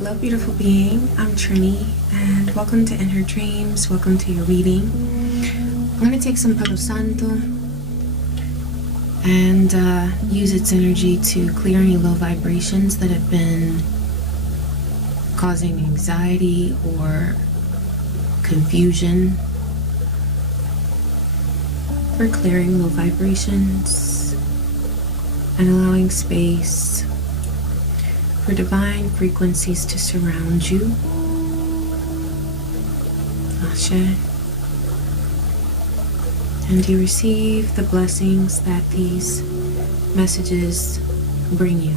Hello, beautiful being. I'm Trini, and welcome to In Her Dreams. Welcome to your reading. I'm going to take some Palo Santo and use its energy to clear any low vibrations that have been causing anxiety or confusion. We're clearing low vibrations and allowing space for divine frequencies to surround you. Ashe. And you receive the blessings that these messages bring you.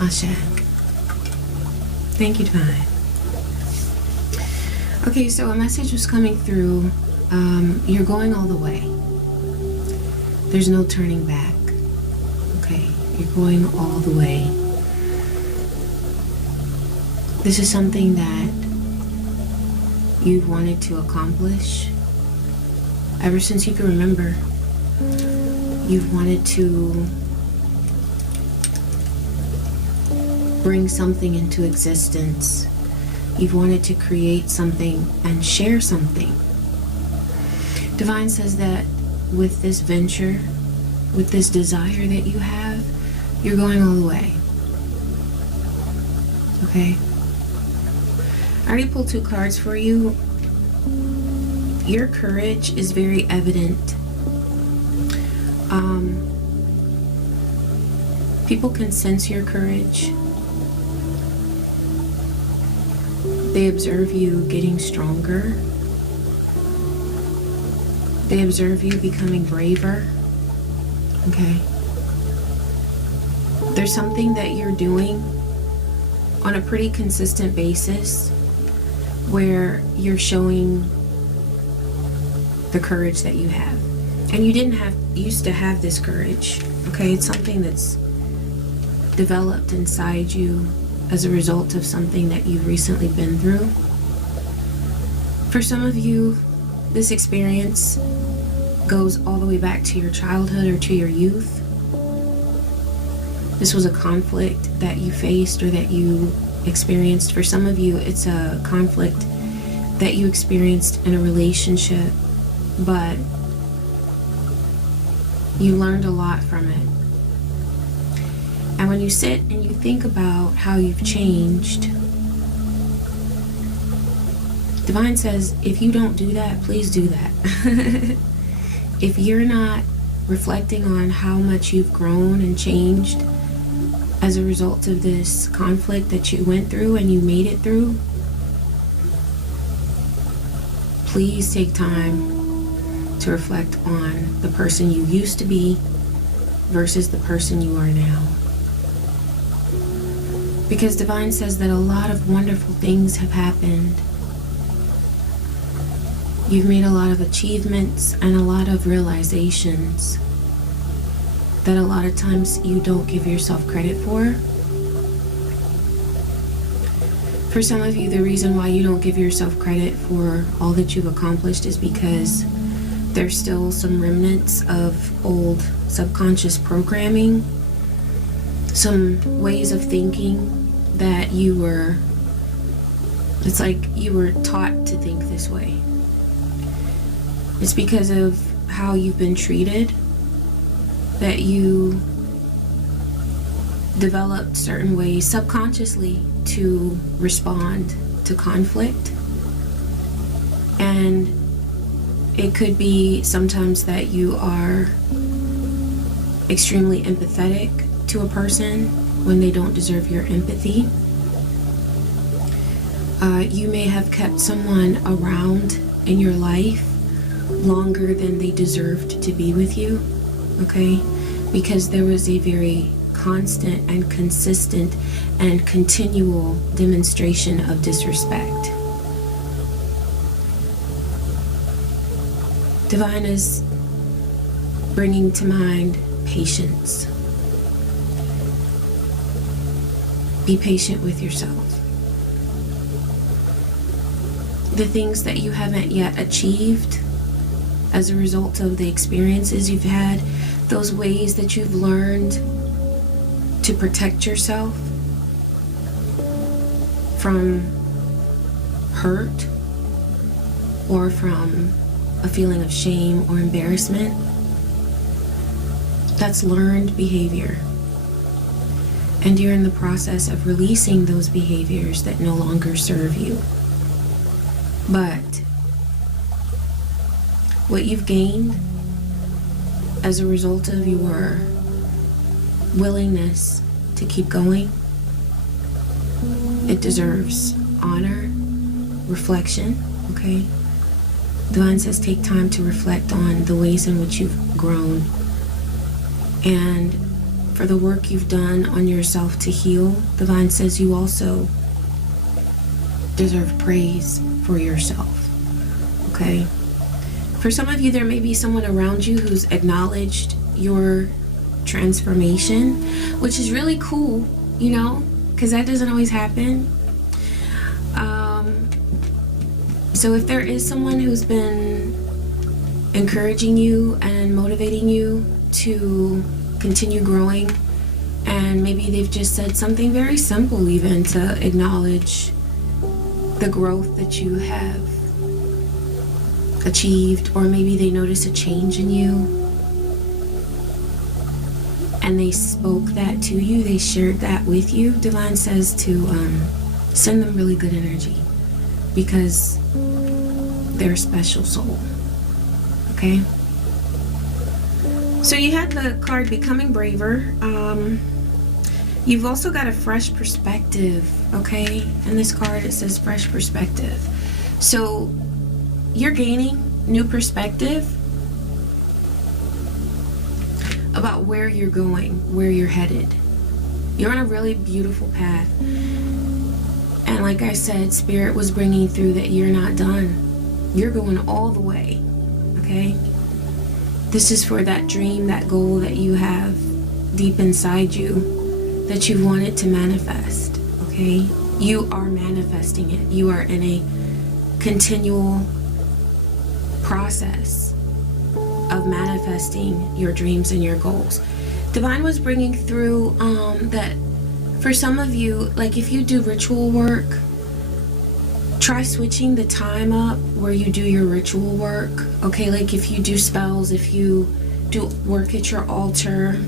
Ashe. Thank you, Divine. Okay, so a message was coming through. You're going all the way. There's no turning back. Okay, you're going all the way. This is something that you've wanted to accomplish ever since you can remember. You've wanted to bring something into existence. You've wanted to create something and share something. Divine says that with this venture, with this desire that you have, you're going all the way. Okay? I already pulled 2 cards for you. Your courage is very evident. People can sense your courage. They observe you getting stronger. They observe you becoming braver. Okay. There's something that you're doing on a pretty consistent basis where you're showing the courage that you have. And you didn't used to have this courage. Okay, it's something that's developed inside you as a result of something that you've recently been through. For some of you, this experience goes all the way back to your childhood or to your youth. This was a conflict that you faced or that you experienced. For some of you, it's a conflict that you experienced in a relationship, but you learned a lot from it. And when you sit and you think about how you've changed, Divine says, if you don't do that, please do that. If you're not reflecting on how much you've grown and changed as a result of this conflict that you went through and you made it through, please take time to reflect on the person you used to be versus the person you are now. Because Divine says that a lot of wonderful things have happened. You've made a lot of achievements and a lot of realizations that a lot of times you don't give yourself credit for. For some of you, the reason why you don't give yourself credit for all that you've accomplished is because there's still some remnants of old subconscious programming, some ways of thinking that it's like you were taught to think this way. It's because of how you've been treated that you developed certain ways subconsciously to respond to conflict. And it could be sometimes that you are extremely empathetic to a person when they don't deserve your empathy. You may have kept someone around in your life longer than they deserved to be with you, okay? Because there was a very constant and consistent and continual demonstration of disrespect. Divine is bringing to mind patience. Be patient with yourself. The things that you haven't yet achieved as a result of the experiences you've had, those ways that you've learned to protect yourself, from hurt or from a feeling of shame or embarrassment. That's learned behavior. And you're in the process of releasing those behaviors that no longer serve you. But what you've gained as a result of your willingness to keep going, it deserves honor, reflection, okay? Divine says take time to reflect on the ways in which you've grown and for the work you've done on yourself to heal. Divine says you also deserve praise for yourself, okay? For some of you, there may be someone around you who's acknowledged your transformation, which is really cool, you know, because that doesn't always happen. So if there is someone who's been encouraging you and motivating you to continue growing, and maybe they've just said something very simple even to acknowledge the growth that you have achieved, or maybe they notice a change in you and they spoke that to you, they shared that with you, Divine says to send them really good energy because they're a special soul, okay? So you had the card Becoming Braver. You've also got a fresh perspective, okay? In this card it says fresh perspective. So you're gaining new perspective about where you're going, where you're headed. You're on a really beautiful path. And like I said, Spirit was bringing through that you're not done. You're going all the way, okay? This is for that dream, that goal that you have deep inside you that you wanted to manifest, okay? You are manifesting it. You are in a continual process of manifesting your dreams and your goals. Divine was bringing through that for some of you, like if you do ritual work, try switching the time up where you do your ritual work, okay? Like if you do spells, if you do work at your altar,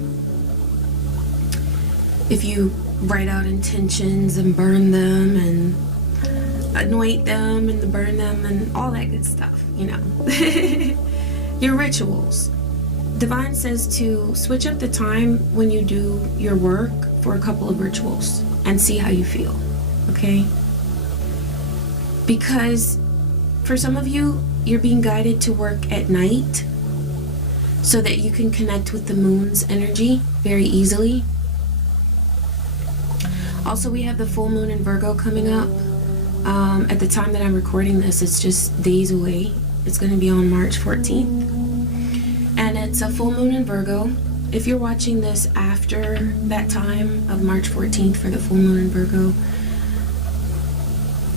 if you write out intentions and burn them and anoint them and burn them and all that good stuff, you know. Your rituals. Divine says to switch up the time when you do your work for a couple of rituals and see how you feel, okay? Because for some of you, you're being guided to work at night so that you can connect with the moon's energy very easily. Also, we have the full moon in Virgo coming up. At the time that I'm recording this, it's just days away. It's going to be on March 14th. And it's a full moon in Virgo. If you're watching this after that time of March 14th for the full moon in Virgo,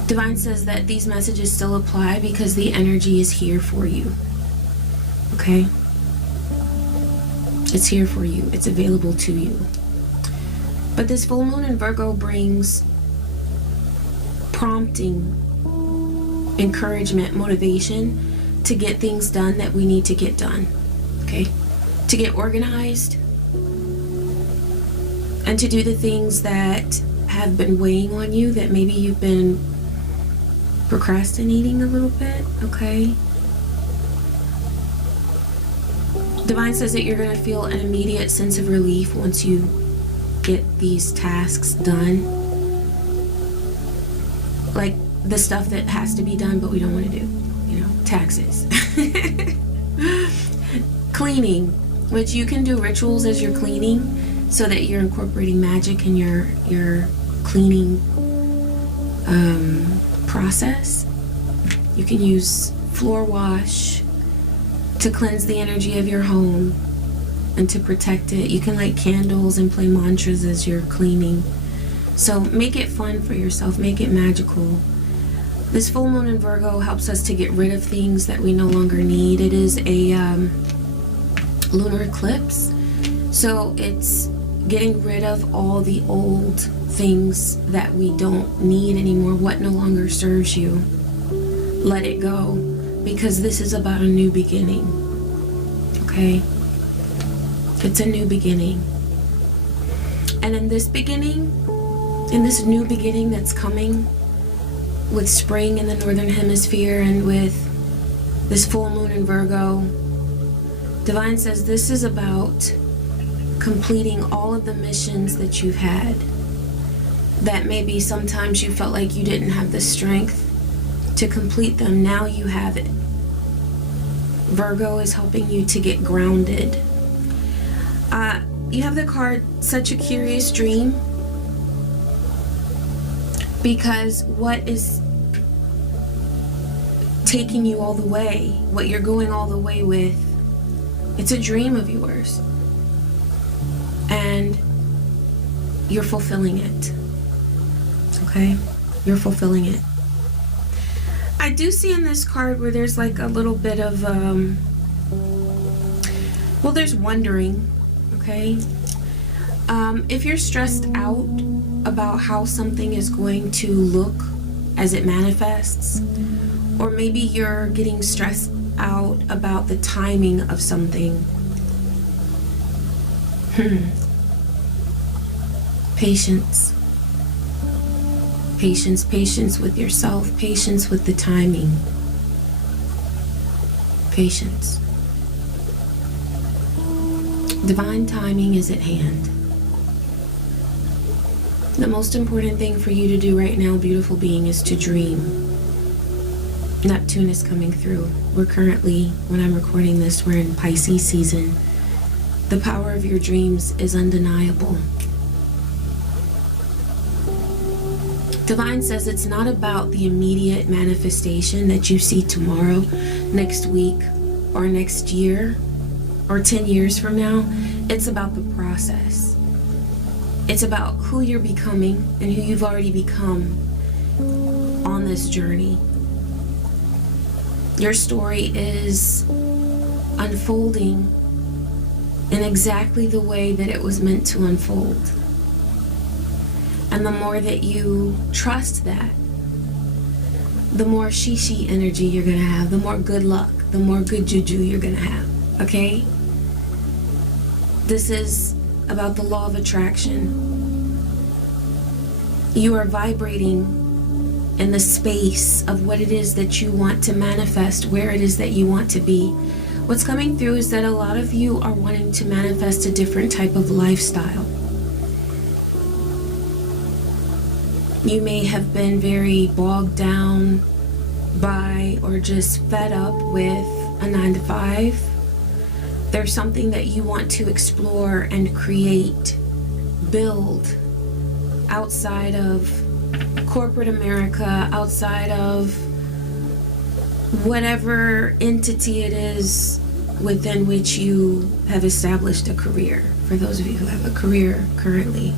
Divine says that these messages still apply because the energy is here for you. Okay? It's here for you. It's available to you. But this full moon in Virgo brings prompting, encouragement, motivation to get things done that we need to get done. Okay? To get organized and to do the things that have been weighing on you, that maybe you've been procrastinating a little bit, okay? Divine says that you're going to feel an immediate sense of relief once you get these tasks done. Like the stuff that has to be done but we don't want to do, you know, taxes. Cleaning, which you can do rituals as you're cleaning so that you're incorporating magic in your cleaning process. You can use floor wash to cleanse the energy of your home and to protect it. You can light candles and play mantras as you're cleaning. So make it fun for yourself, make it magical. This full moon in Virgo helps us to get rid of things that we no longer need. It is a lunar eclipse, so it's getting rid of all the old things that we don't need anymore, what no longer serves you. Let it go, because this is about a new beginning. Okay? It's a new beginning. And in this new beginning that's coming with spring in the northern hemisphere and with this full moon in Virgo, Divine says this is about completing all of the missions that you've had, that maybe sometimes you felt like you didn't have the strength to complete them. Now you have it. Virgo is helping you to get grounded. You have the card Such a Curious Dream, because what is taking you all the way, what you're going all the way with, it's a dream of yours, and you're fulfilling it. Okay? You're fulfilling it. I do see in this card where there's like a little bit of well, there's wondering. Okay? If you're stressed out about how something is going to look as it manifests, or maybe you're getting stressed out about the timing of something. Patience. Patience with yourself, patience with the timing. Patience. Divine timing is at hand. The most important thing for you to do right now, beautiful being, is to dream. Neptune is coming through. We're currently, when I'm recording this, we're in Pisces season. The power of your dreams is undeniable. Divine says it's not about the immediate manifestation that you see tomorrow, next week, or next year, or 10 years from now. It's about the process. It's about who you're becoming and who you've already become on this journey. Your story is unfolding in exactly the way that it was meant to unfold. And the more that you trust that, the more shishi energy you're going to have, the more good luck, the more good juju you're going to have. Okay? This is about the law of attraction. You are vibrating in the space of what it is that you want to manifest, where it is that you want to be. What's coming through is that a lot of you are wanting to manifest a different type of lifestyle. You may have been very bogged down by or just fed up with a 9-to-5. There's something that you want to explore and create, build outside of corporate America, outside of whatever entity it is within which you have established a career. For those of you who have a career currently.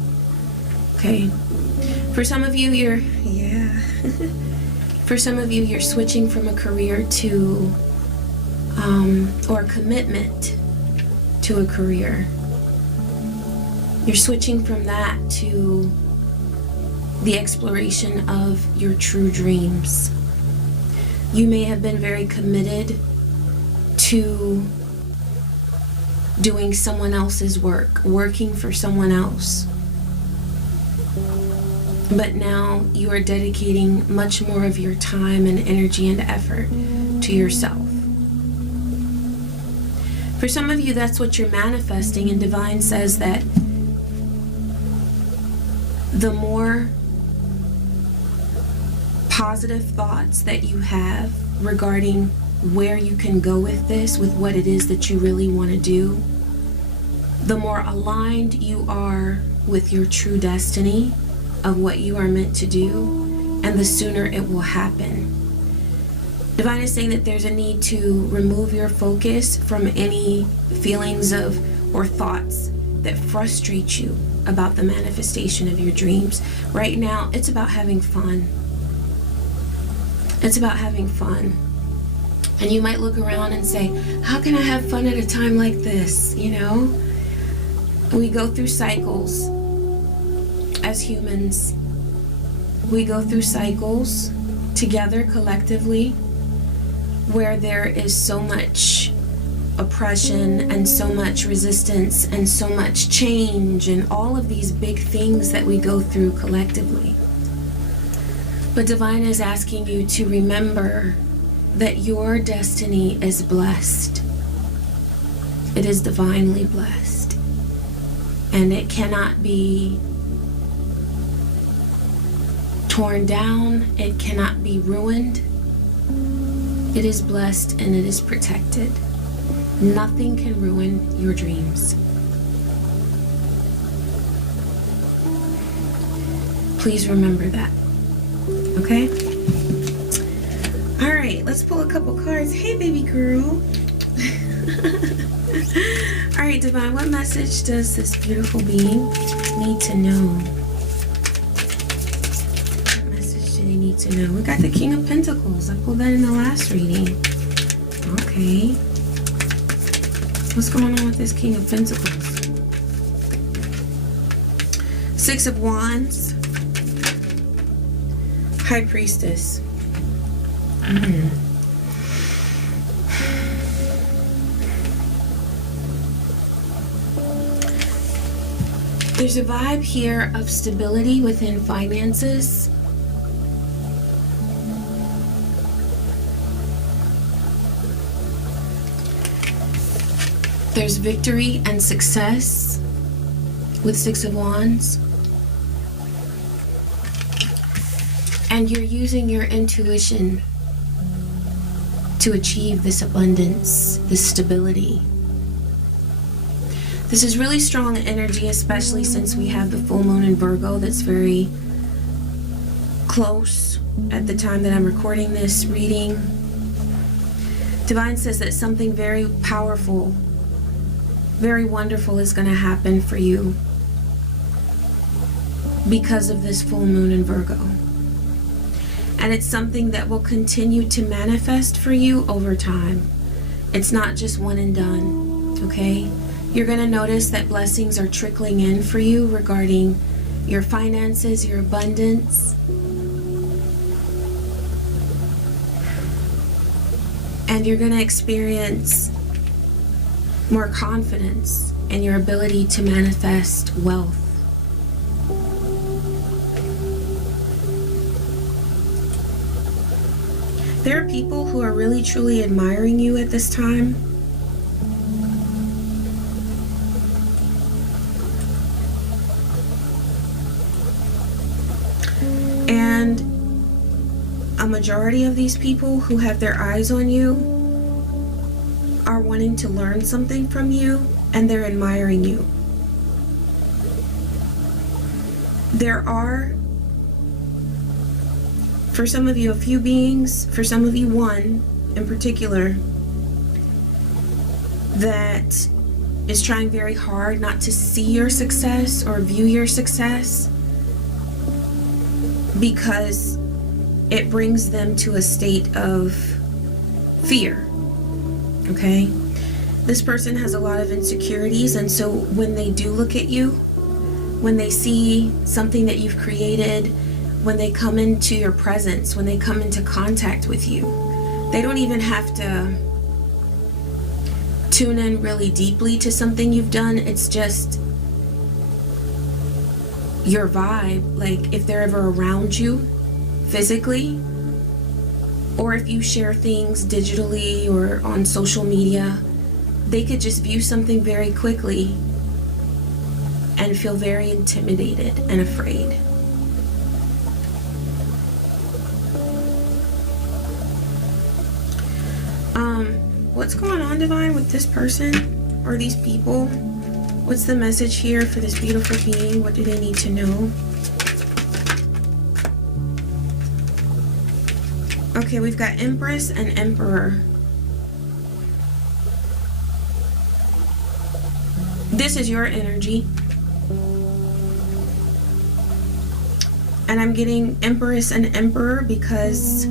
Okay. For some of you, for some of you, you're switching from a career to, or a commitment to a career. You're switching from that to the exploration of your true dreams. You may have been very committed to doing someone else's work, working for someone else. But now you are dedicating much more of your time and energy and effort to yourself. For some of you, that's what you're manifesting, and Divine says that the more positive thoughts that you have regarding where you can go with this, with what it is that you really want to do, the more aligned you are with your true destiny of what you are meant to do, and the sooner it will happen. Divine is saying that there's a need to remove your focus from any feelings of or thoughts that frustrate you about the manifestation of your dreams. Right now, it's about having fun. It's about having fun. And you might look around and say, how can I have fun at a time like this? You know, we go through cycles as humans, we go through cycles together collectively where there is so much oppression and so much resistance and so much change and all of these big things that we go through collectively. But Divine is asking you to remember that your destiny is blessed. It is divinely blessed. And it cannot be torn down. It cannot be ruined. It is blessed and it is protected. Nothing can ruin your dreams. Please remember that. Okay? All right, let's pull a couple cards. Hey, baby girl. All right, Divine, what message does this beautiful being need to know? What message do they need to know? We got the King of Pentacles. I pulled that in the last reading. Okay. What's going on with this King of Pentacles? Six of Wands. High Priestess. There's a vibe here of stability within finances. There's victory and success with Six of Wands. And you're using your intuition to achieve this abundance, this stability. This is really strong energy, especially since we have the full moon in Virgo that's very close at the time that I'm recording this reading. Divine says that something very powerful, very wonderful is going to happen for you because of this full moon in Virgo. And it's something that will continue to manifest for you over time. It's not just one and done, okay? You're going to notice that blessings are trickling in for you regarding your finances, your abundance. And you're going to experience more confidence in your ability to manifest wealth. There are people who are really truly admiring you at this time. And a majority of these people who have their eyes on you are wanting to learn something from you, and they're admiring you. There are, for some of you, a few beings, for some of you, one in particular, that is trying very hard not to see your success or view your success because it brings them to a state of fear. Okay? This person has a lot of insecurities, and so when they do look at you, when they see something that you've created, when they come into your presence, when they come into contact with you, they don't even have to tune in really deeply to something you've done. It's just your vibe. Like if they're ever around you physically, or if you share things digitally or on social media, they could just view something very quickly and feel very intimidated and afraid. What's going on, Divine, with this person or these people? What's the message here for this beautiful being? What do they need to know? Okay, we've got Empress and Emperor. This is your energy. And I'm getting Empress and Emperor because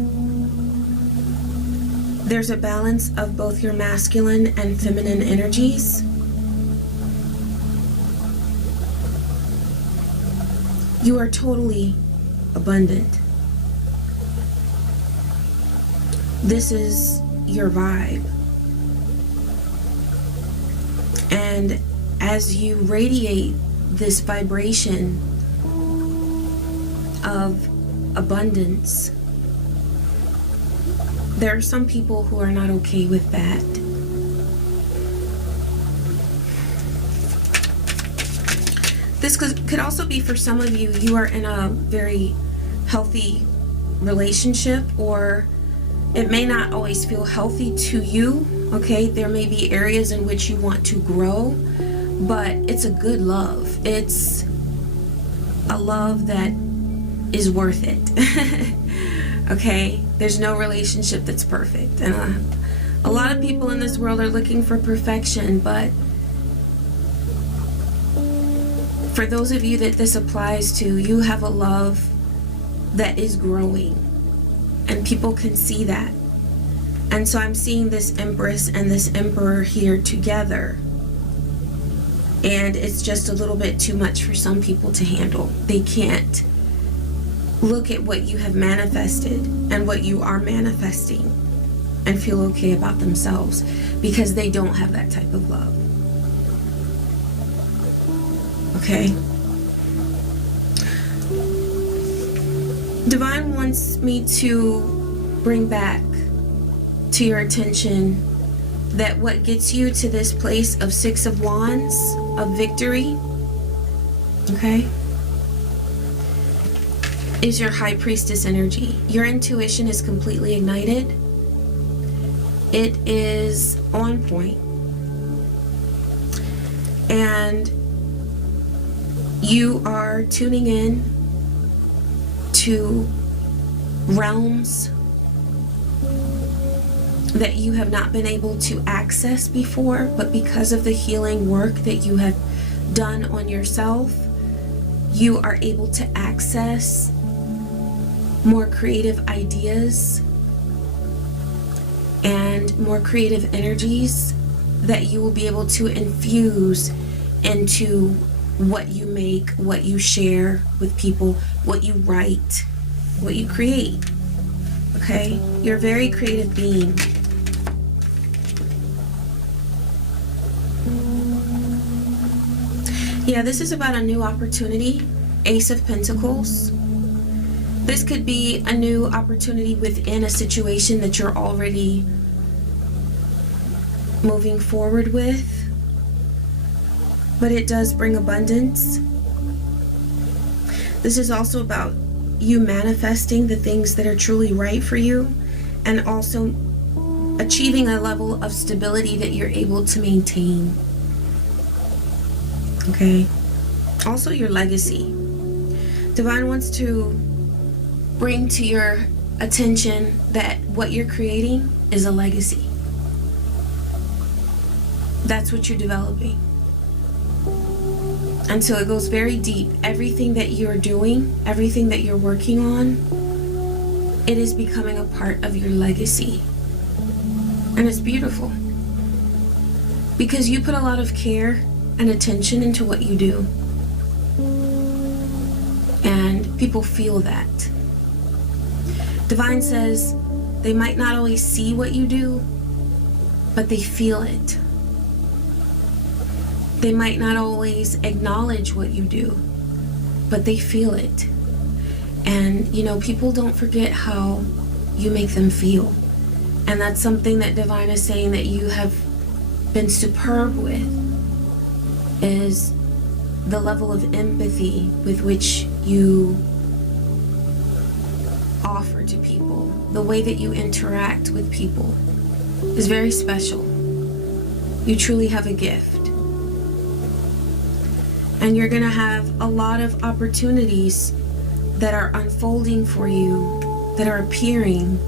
there's a balance of both your masculine and feminine energies. You are totally abundant. This is your vibe. And as you radiate this vibration of abundance, there are some people who are not okay with that. This could also be for some of you, you are in a very healthy relationship, or it may not always feel healthy to you, okay? There may be areas in which you want to grow, but it's a good love. It's a love that is worth it, okay? There's no relationship that's perfect. And a lot of people in this world are looking for perfection, but for those of you that this applies to, you have a love that is growing, and people can see that. And so I'm seeing this Empress and this Emperor here together, and it's just a little bit too much for some people to handle. They can't look at what you have manifested and what you are manifesting and feel okay about themselves, because they don't have that type of love. Okay? Divine wants me to bring back to your attention that what gets you to this place of Six of Wands, of victory, okay, is your High Priestess energy. Your intuition is completely ignited. It is on point. And you are tuning in to realms that you have not been able to access before, but because of the healing work that you have done on yourself, you are able to access more creative ideas and more creative energies that you will be able to infuse into what you make, what you share with people, what you write, what you create. Okay? You're a very creative being. Yeah, this is about a new opportunity. Ace of Pentacles. This could be a new opportunity within a situation that you're already moving forward with. But it does bring abundance. This is also about you manifesting the things that are truly right for you, and also achieving a level of stability that you're able to maintain. Okay? Also your legacy. Divine wants to bring to your attention that what you're creating is a legacy. That's what you're developing. And so it goes very deep. Everything that you're doing, everything that you're working on, it is becoming a part of your legacy. And it's beautiful. Because you put a lot of care and attention into what you do. And people feel that. Divine says they might not always see what you do, but they feel it. They might not always acknowledge what you do, but they feel it. And, you know, people don't forget how you make them feel. And that's something that Divine is saying that you have been superb with, is the level of empathy with which you offer to people. The way that you interact with people is very special. You truly have a gift. And you're going to have a lot of opportunities that are unfolding for you, that are appearing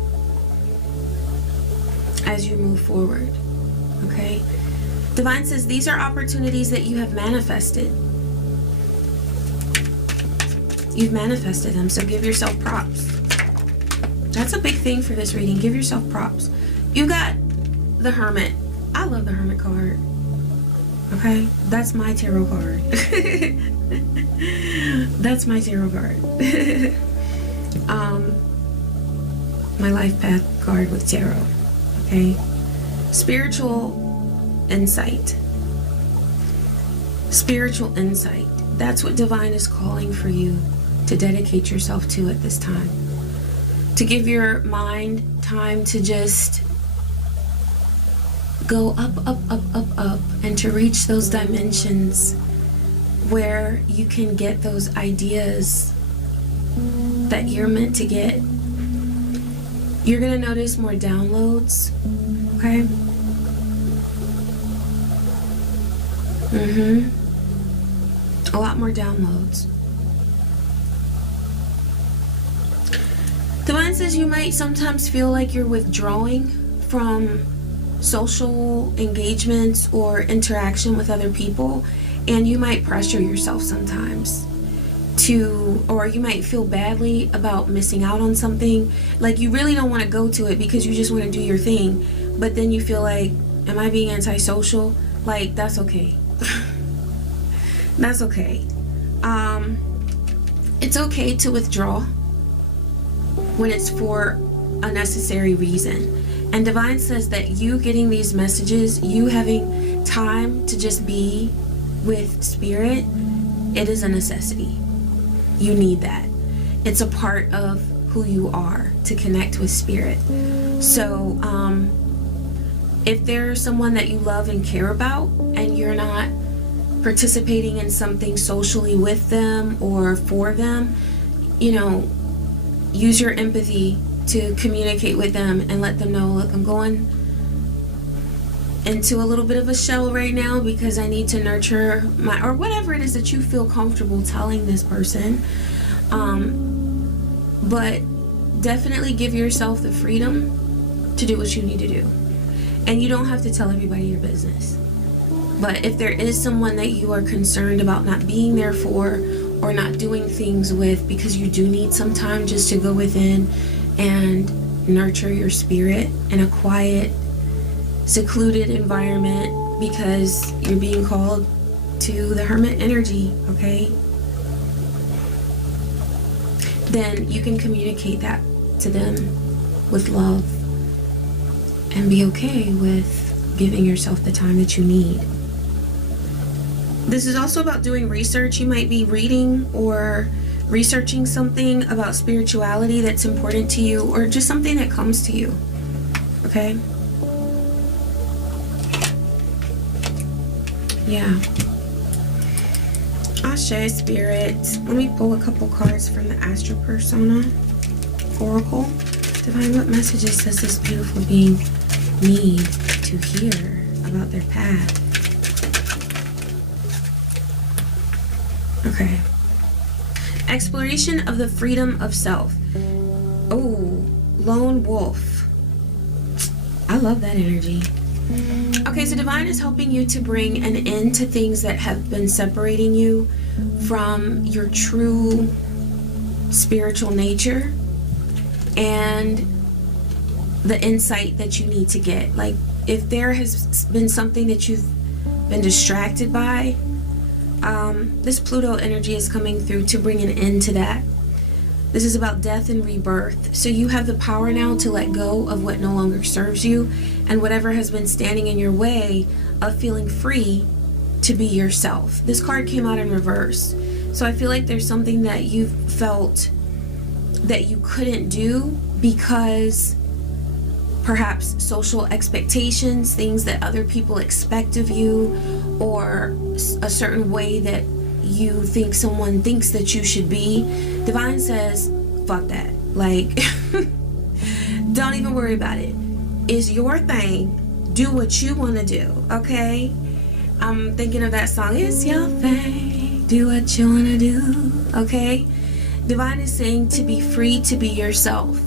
as you move forward. Okay? Divine says these are opportunities that you have manifested. You've manifested them, so give yourself props. That's a big thing for this reading. Give yourself props. You got the Hermit. I love the Hermit card. Okay, that's my tarot card. That's my tarot card. My life path card with tarot. Okay. Spiritual insight. Spiritual insight. That's what divine is calling for you to dedicate yourself to at this time. To give your mind time to just go up, up, up, up, up, and to reach those dimensions where you can get those ideas that you're meant to get. You're gonna notice more downloads, okay? A lot more downloads. Divine says you might sometimes feel like you're withdrawing from social engagements or interaction with other people, and you might pressure yourself sometimes to, or you might feel badly about missing out on something. Like you really don't want to go to it because you just want to do your thing, but then you feel like, am I being antisocial? Like, that's okay. That's okay. It's okay to withdraw when it's for a necessary reason. And divine says that you getting these messages, you having time to just be with spirit, it is a necessity. You need that. It's a part of who you are, to connect with spirit. So if there's someone that you love and care about and you're not participating in something socially with them or for them, you know, use your empathy to communicate with them and let them know, look, I'm going into a little bit of a shell right now because I need to nurture my, or whatever it is that you feel comfortable telling this person. But definitely give yourself the freedom to do what you need to do. And you don't have to tell everybody your business. But if there is someone that you are concerned about not being there for or not doing things with, because you do need some time just to go within and nurture your spirit in a quiet, secluded environment because you're being called to the hermit energy, okay? Then you can communicate that to them with love and be okay with giving yourself the time that you need. This is also about doing research. You might be reading or researching something about spirituality that's important to you, or just something that comes to you, okay? Yeah. Ashe, Spirit. Let me pull a couple cards from the Astro Persona Oracle. Divine, what messages does this beautiful being need to hear about their path? Okay. Exploration of the freedom of self. Oh, lone wolf. I love that energy. Okay, so divine is helping you to bring an end to things that have been separating you from your true spiritual nature and the insight that you need to get. Like, if there has been something that you've been distracted by, this Pluto energy is coming through to bring an end to that. This is about death and rebirth. So you have the power now to let go of what no longer serves you and whatever has been standing in your way of feeling free to be yourself. This card came out in reverse. So I feel like there's something that you've felt that you couldn't do because perhaps social expectations, things that other people expect of you, or a certain way that you think someone thinks that you should be. Divine says, fuck that. Like, don't even worry about it. It's your thing. Do what you want to do, okay? I'm thinking of that song, it's your thing. Do what you want to do, okay? Divine is saying to be free to be yourself.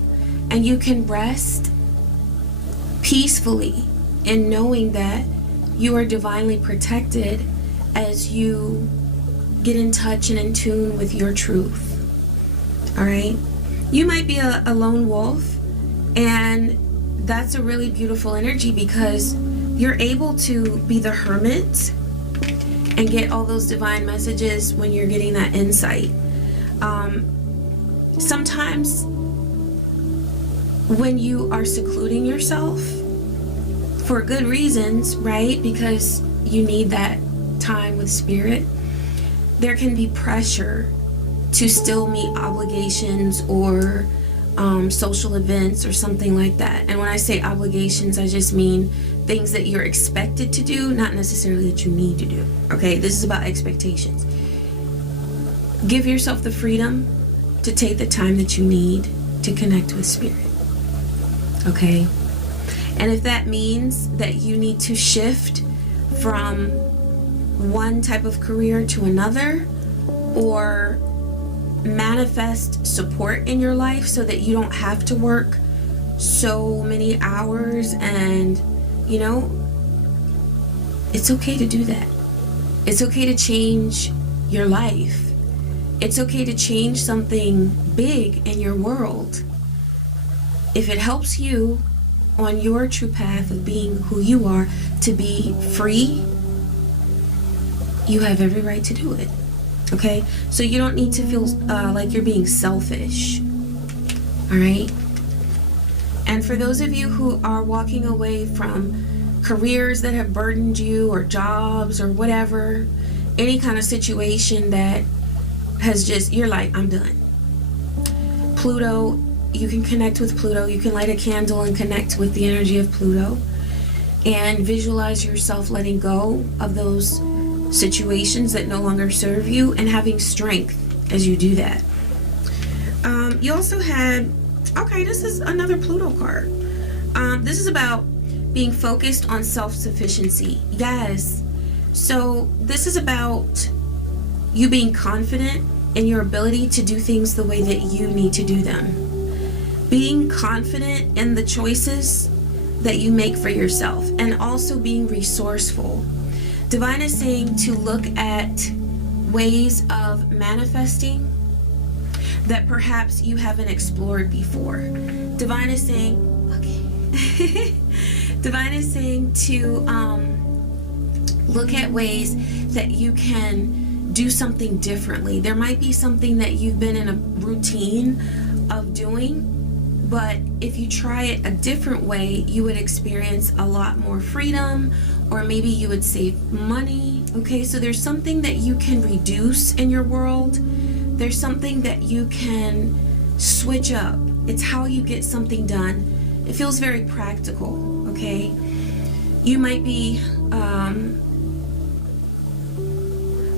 And you can rest peacefully in knowing that you are divinely protected as you get in touch and in tune with your truth. All right? You might be a lone wolf, and that's a really beautiful energy because you're able to be the hermit and get all those divine messages when you're getting that insight. Sometimes when you are secluding yourself for good reasons, right? Because you need that time with spirit, there can be pressure to still meet obligations or social events or something like that. And when I say obligations, I just mean things that you're expected to do, not necessarily that you need to do. Okay, this is about expectations. Give yourself the freedom to take the time that you need to connect with spirit. Okay? And if that means that you need to shift from one type of career to another, or manifest support in your life so that you don't have to work so many hours, and you know, it's okay to do that. It's okay to change your life. It's okay to change something big in your world. If it helps you on your true path of being who you are, to be free, you have every right to do it. Okay? So you don't need to feel like you're being selfish. All right? And for those of you who are walking away from careers that have burdened you, or jobs, or whatever, any kind of situation that has just, you're like, I'm done. Pluto, you can connect with Pluto. You can light a candle and connect with the energy of Pluto and visualize yourself letting go of those situations that no longer serve you, and having strength as you do that. You also had, okay, this is another Pluto card. This is about being focused on self-sufficiency. Yes. So this is about you being confident in your ability to do things the way that you need to do them. Being confident in the choices that you make for yourself, and also being resourceful. Divine is saying to look at ways of manifesting that perhaps you haven't explored before. Divine is saying, okay. Divine is saying to look at ways that you can do something differently. There might be something that you've been in a routine of doing, but if you try it a different way, you would experience a lot more freedom, or maybe you would save money. Okay, so there's something that you can reduce in your world. There's something that you can switch up. It's how you get something done. It feels very practical, okay? You might be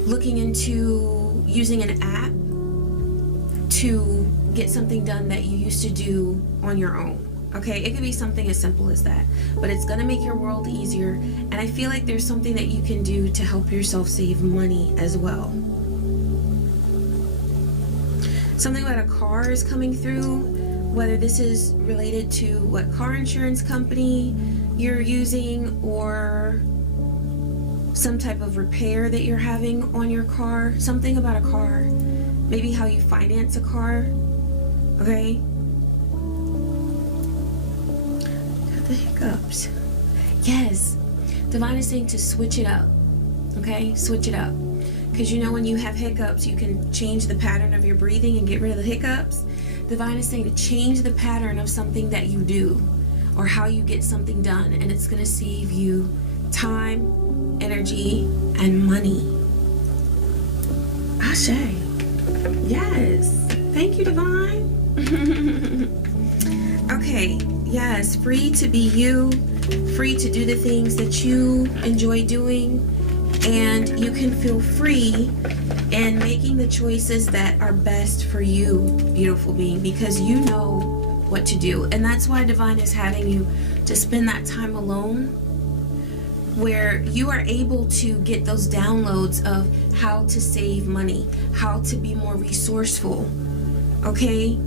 looking into using an app to get something done that you used to do on your own. Okay, it could be something as simple as that, but it's gonna make your world easier. And I feel like there's something that you can do to help yourself save money as well. Something about a car is coming through, whether this is related to what car insurance company you're using, or some type of repair that you're having on your car. Something about a car, maybe how you finance a car. Okay, the hiccups. Yes, Divine is saying to switch it up. Okay, switch it up, because you know when you have hiccups, you can change the pattern of your breathing and get rid of the hiccups. Divine is saying to change the pattern of something that you do, or how you get something done, and it's going to save you time, energy, and money. Ashe. Yes, thank you, Divine. Okay, yes, free to be you, free to do the things that you enjoy doing, and you can feel free in making the choices that are best for you, beautiful being, because you know what to do. And that's why Divine is having you to spend that time alone, where you are able to get those downloads of how to save money, how to be more resourceful. Okay,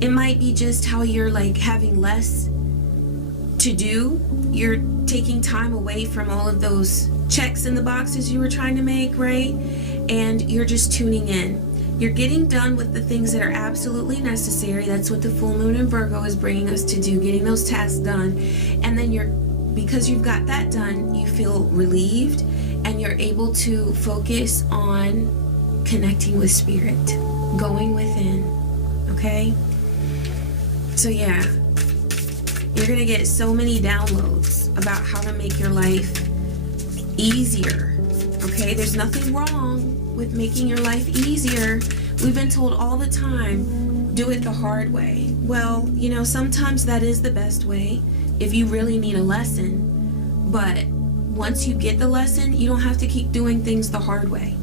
it might be just how you're like having less to do. You're taking time away from all of those checks in the boxes you were trying to make, right? And you're just tuning in. You're getting done with the things that are absolutely necessary. That's what the full moon in Virgo is bringing us to do, getting those tasks done. And then because you've got that done, you feel relieved, and and you're able to focus on connecting with spirit, going within, okay? So yeah, you're gonna get so many downloads about how to make your life easier, okay? There's nothing wrong with making your life easier. We've been told all the time, do it the hard way. Well, you know, sometimes that is the best way if you really need a lesson, but once you get the lesson, you don't have to keep doing things the hard way,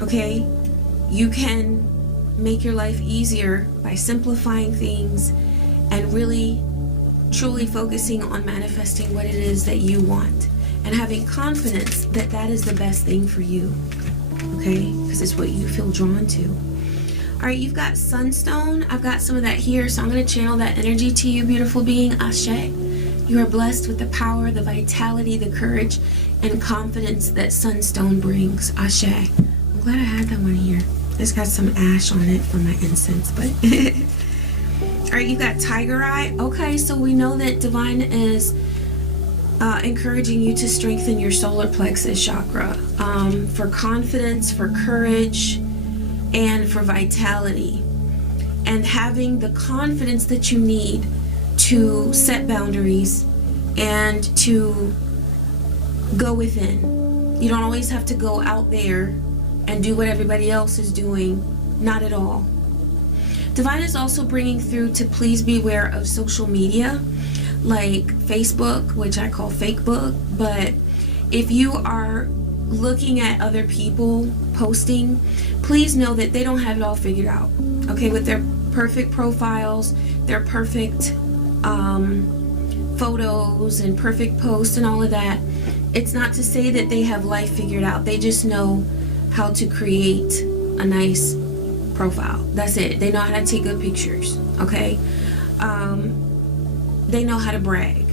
okay? You can make your life easier by simplifying things and really truly focusing on manifesting what it is that you want and having confidence that that is the best thing for you, okay? Because it's what you feel drawn to. All right, you've got Sunstone. I've got some of that here, so I'm going to channel that energy to you, beautiful being. Ashe. You are blessed with the power, the vitality, the courage, and confidence that Sunstone brings. Ashe. I'm glad I had that one here. It's got some ash on it from my incense, but... All right, you've got Tiger Eye. Okay, so we know that Divine is encouraging you to strengthen your solar plexus chakra for confidence, for courage, and for vitality, and having the confidence that you need to set boundaries and to go within. You don't always have to go out there and do what everybody else is doing. Not at all. Divine is also bringing through to please beware of social media like Facebook, which I call fake book. But if you are looking at other people posting, please know that they don't have it all figured out, okay? With their perfect profiles, their perfect photos and perfect posts and all of that. It's not to say that they have life figured out. They just know how to create a nice profile. That's it. They know how to take good pictures, okay? They know how to brag.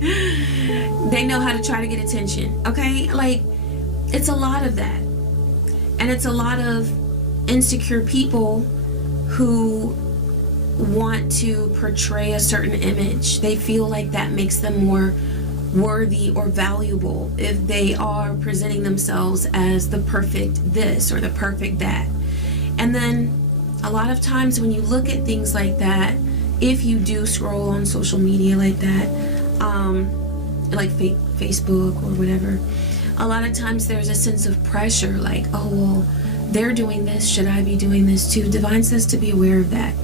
They know how to try to get attention, okay? Like, it's a lot of that. And it's a lot of insecure people who want to portray a certain image. They feel like that makes them more worthy or valuable if they are presenting themselves as the perfect this or the perfect that. And then a lot of times when you look at things like that, if you do scroll on social media like that, like Facebook or whatever, a lot of times there's a sense of pressure, like, oh, well, they're doing this, should I be doing this too? Divine says to be aware of that.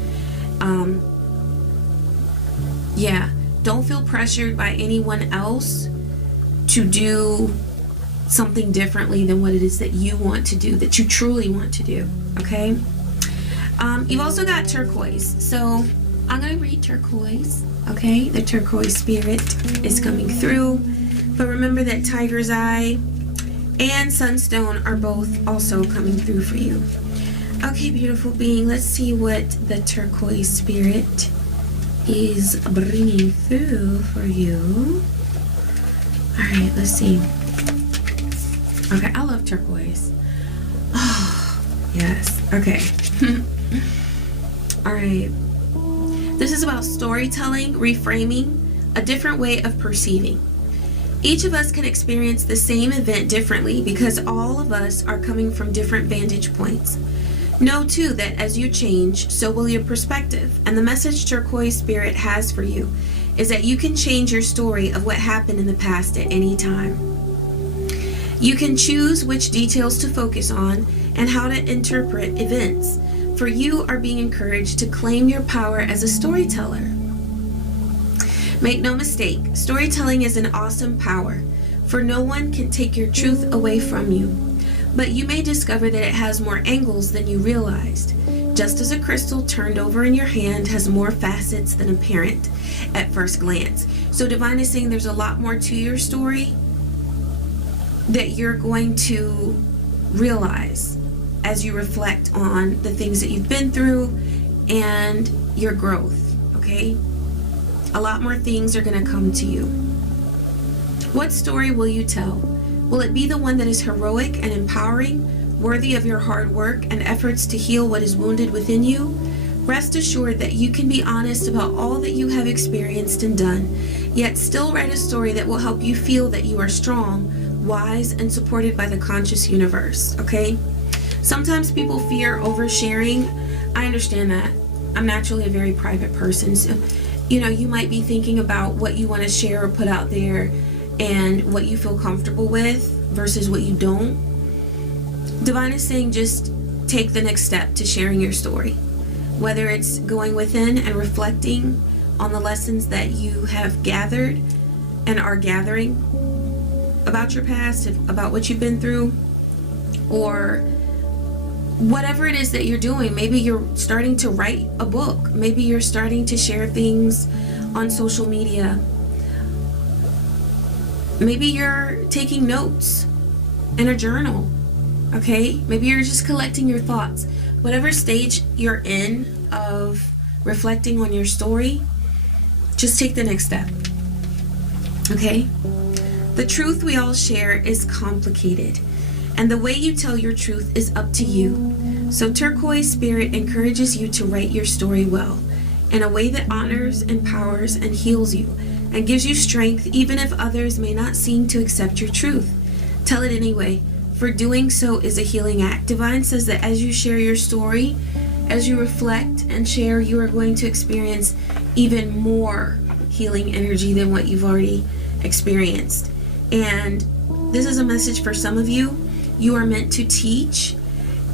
Yeah, don't feel pressured by anyone else to do something differently than what it is that you want to do, that you truly want to do, okay? You've also got turquoise, so I'm going to read turquoise, okay? The turquoise spirit is coming through, but remember that Tiger's Eye and Sunstone are both also coming through for you. Okay, beautiful being, let's see what the turquoise spirit is bringing through for you. All right, let's see. Okay, I love turquoise. Oh, yes. Okay. All right. This is about storytelling, reframing, a different way of perceiving. Each of us can experience the same event differently because all of us are coming from different vantage points. Know too that as you change, so will your perspective, and the message Turquoise Spirit has for you is that you can change your story of what happened in the past at any time. You can choose which details to focus on and how to interpret events, for you are being encouraged to claim your power as a storyteller. Make no mistake, storytelling is an awesome power, for no one can take your truth away from you. But you may discover that it has more angles than you realized, just as a crystal turned over in your hand has more facets than apparent at first glance. So Divine is saying there's a lot more to your story that you're going to realize as you reflect on the things that you've been through and your growth, okay? A lot more things are going to come to you. What story will you tell? Will it be the one that is heroic and empowering, worthy of your hard work and efforts to heal what is wounded within you? Rest assured that you can be honest about all that you have experienced and done, yet still write a story that will help you feel that you are strong, wise and supported by the conscious universe, okay? Sometimes people fear oversharing. I understand that. I'm naturally a very private person, so you know, you might be thinking about what you want to share or put out there and what you feel comfortable with versus what you don't. Divine is saying just take the next step to sharing your story, whether it's going within and reflecting on the lessons that you have gathered and are gathering about your past, about what you've been through, or whatever it is that you're doing. Maybe you're starting to write a book. Maybe you're starting to share things on social media. Maybe you're taking notes in a journal, okay? Maybe you're just collecting your thoughts. Whatever stage you're in of reflecting on your story, just take the next step, okay? The truth we all share is complicated, and the way you tell your truth is up to you. So Turquoise Spirit encourages you to write your story well, in a way that honors, empowers, and heals you, and gives you strength even if others may not seem to accept your truth. Tell it anyway, for doing so is a healing act. Divine says that as you share your story, as you reflect and share, you are going to experience even more healing energy than what you've already experienced. And this is a message for some of you. You are meant to teach,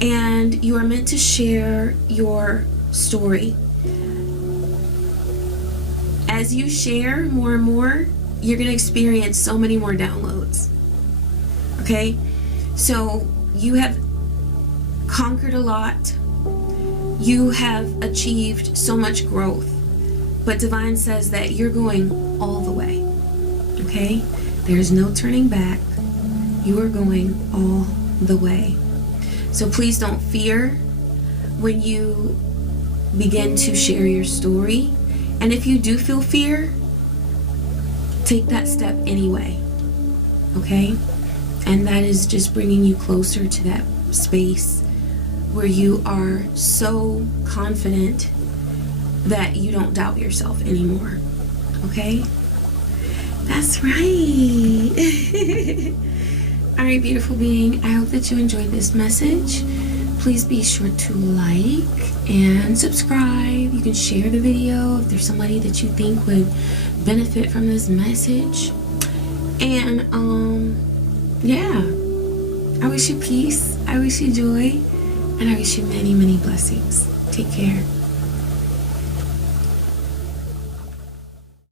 and you are meant to share your story. As you share more and more, you're going to experience so many more downloads. Okay? So you have conquered a lot. You have achieved so much growth. But Divine says that you're going all the way. Okay? There's no turning back. You are going all the way. So please don't fear when you begin to share your story. And if you do feel fear, take that step anyway. Okay? And that is just bringing you closer to that space where you are so confident that you don't doubt yourself anymore. Okay? That's right. All right, beautiful being, I hope that you enjoyed this message. Please be sure to like and subscribe. You can share the video if there's somebody that you think would benefit from this message. And yeah, I wish you peace, I wish you joy, and I wish you many, many blessings. Take care.